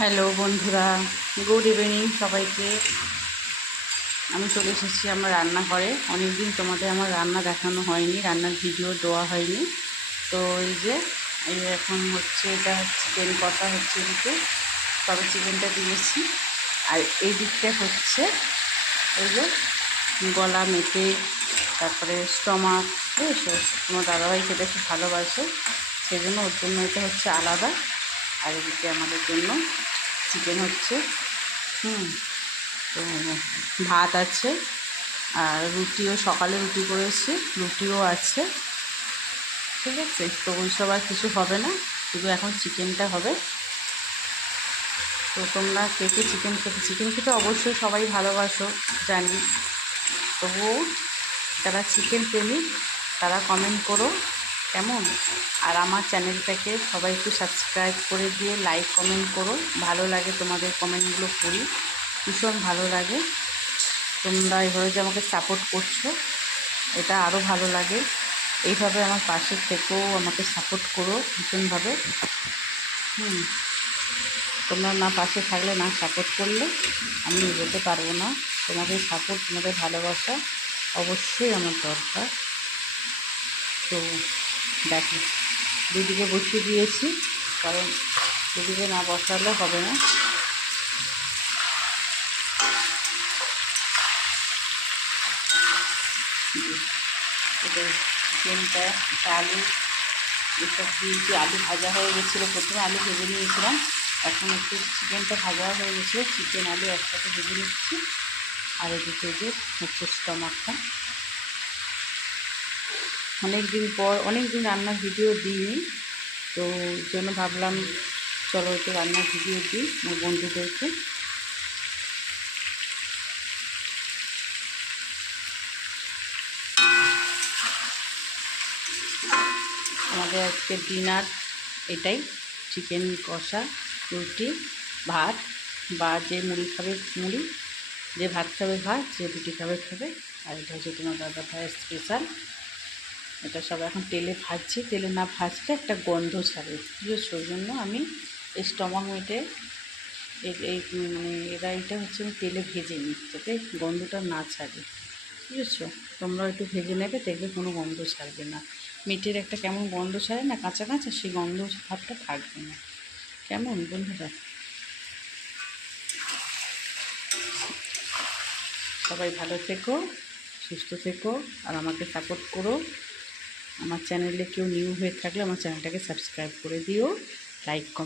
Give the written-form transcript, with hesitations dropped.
Hello বন্ধুরা, good evening সবাইকে। আমি চলে এসেছি আমার রান্নাঘরে। অনেক দিন তোমাদের আমার রান্না দেখানো হয়নি, রান্নার ভিডিও দেওয়া হয়নি। তো এই এখন হচ্ছে এটা চিকেন কষা হচ্ছে এদিকে, তবে চিকেনটা দিয়েছি। আর এই দিকটা হচ্ছে ওই যে গলা মেটে, তারপরে স্টমাক, বুঝেছো? তোমার দাদাভাই খেতে খুব ভালোবাসে, সেই জন্য ওর জন্য এটা হচ্ছে আলাদা। আর এদিকে আমাদের জন্য চিকেন হচ্ছে। তো ভাত আছে, আর রুটিও সকালে রুটি করেছি, রুটিও আছে। ঠিক আছে, তো ওইসব আর কিছু হবে না, শুধু এখন চিকেনটা হবে। তো তোমরা কে কে চিকেন খেতে অবশ্যই সবাই ভালোবাসো জানি, তবুও যারা চিকেন প্রেমিক তারা কমেন্ট করো কেমন। আর আমার চ্যানেলটাকে সবাই একটু সাবস্ক্রাইব করে দিয়ে লাইক কমেন্ট করো, ভালো লাগে তোমাদের কমেন্টগুলো পড়ি, ভীষণ ভালো লাগে। তোমরা এভাবে যে আমাকে সাপোর্ট করছো, এটা আরও ভালো লাগে। এইভাবে আমার পাশে থেকেও আমাকে সাপোর্ট করো ভীষণভাবে। তোমরা না পাশে থাকলে, না সাপোর্ট করলে আমি এগোতে পারবো না। তোমাদের সাপোর্ট, তোমাদের ভালোবাসা অবশ্যই আমার দরকার। তো দেখো, দুদিকে বসিয়ে দিয়েছি, কারণ দুদিকে না বসালে হবে না। চিকেনটা, আলু এসব দিয়েছি। আলু ভাজা হয়ে গেছিলো, প্রথমে আলু ভেজে নিয়েছিলাম, এখন একটু চিকেনটা ভাজা হয়ে গেছিলো, চিকেন আলু একসাথে ভেজে নিচ্ছি। আর এদিকে যে হচ্ছে স্টমাকটা, অনেক দিন রান্নার ভিডিও দিইনি, তো ওই জন্য ভাবলাম চলো একটু রান্নার ভিডিও দিই আমার বন্ধুদেরকে। আমাদের আজকে ডিনার এটাই, চিকেন কষা, রুটি, ভাত, বা যে মুড়ি খাবে মুড়ি, যে ভাত খাবে ভাত, যে রুটি খাবে খাবে। আর এটা হচ্ছে তোমার দাদা ভাইয়ের স্পেশাল। এটা সব এখন তেলে ভাজছি, তেলে না ভাজলে একটা গন্ধ ছাড়ে, বুঝেছো? ওই জন্য আমি স্টমাক মেটে এই মানে এটা হচ্ছে আমি তেলে ভেজে নিই, যাতে গন্ধটা না ছাড়ে, বুঝেছো? তোমরাও একটু ভেজে নেবে, দেখবে কোনো গন্ধ ছাড়বে না। মিটের একটা কেমন গন্ধ ছাড়ে না, কাঁচা কাঁচা, সেই গন্ধ ভাবটা থাকবে না। কেমন বন্ধুরা? সবাই ভালো থেকো, সুস্থ থেকো, আর আমাকে সাপোর্ট করো। আমার চ্যানেলে কেউ নিউ হয়ে থাকলে আমার চ্যানেলটাকে সাবস্ক্রাইব করে দিও, লাইক কমেন্ট